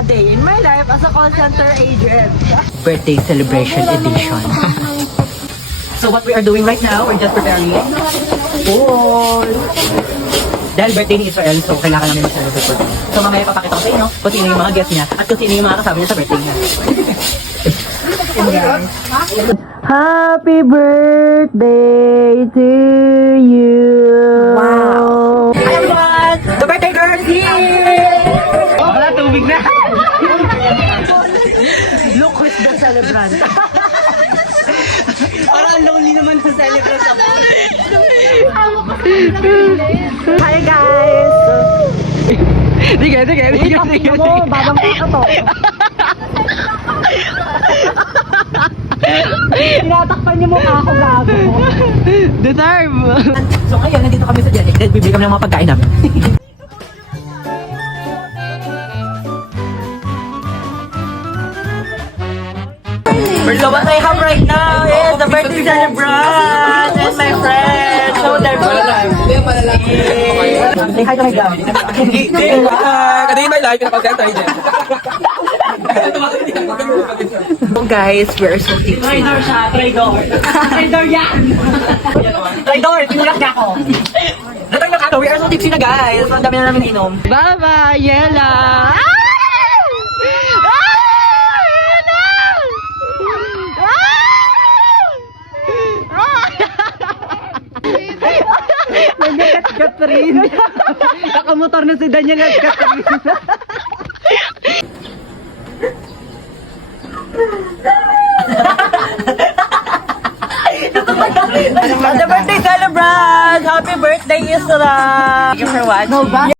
a day in my life as a call center agent. Birthday celebration edition. So what we are doing right now, we're just preparing food. Dahil birthday ni Israel, so kailangan namin mag-celebrate for him. So mamaya papakita ko sa inyo kung sino yung mga guests niya at kung sino yung mga kasama niya sa birthday niya. Happy birthday to you. Wow! Hi everyone! The birthday girl is here! Wala, tubig na. Look who's the celebrant. Parang lonely naman ng celebrant ako. Hi guys! Sige. Mo, babang ka to. Tinatakpan niyo mukha ako, gago. Deserve! So ngayon, nandito kami sa Jelly. Then bibili kami ng mga pagkain namin. So what I have right now is the birthday celebrant and my friend. So they're say hi to my dad. Kadayin my life, pinapagkain tayo dyan. So guys, we're so tipsy. Traidor siya, traidor. Traidor yan! Traidor, tinulak niya ako. Datang na we are so tipsy na guys. Ang dami na namin inom. Bye-bye, Yela! Catherine. Nakamotor na si Daniel at Catherine. The birthday celebrant! Happy birthday, Isra! Thank you for watching.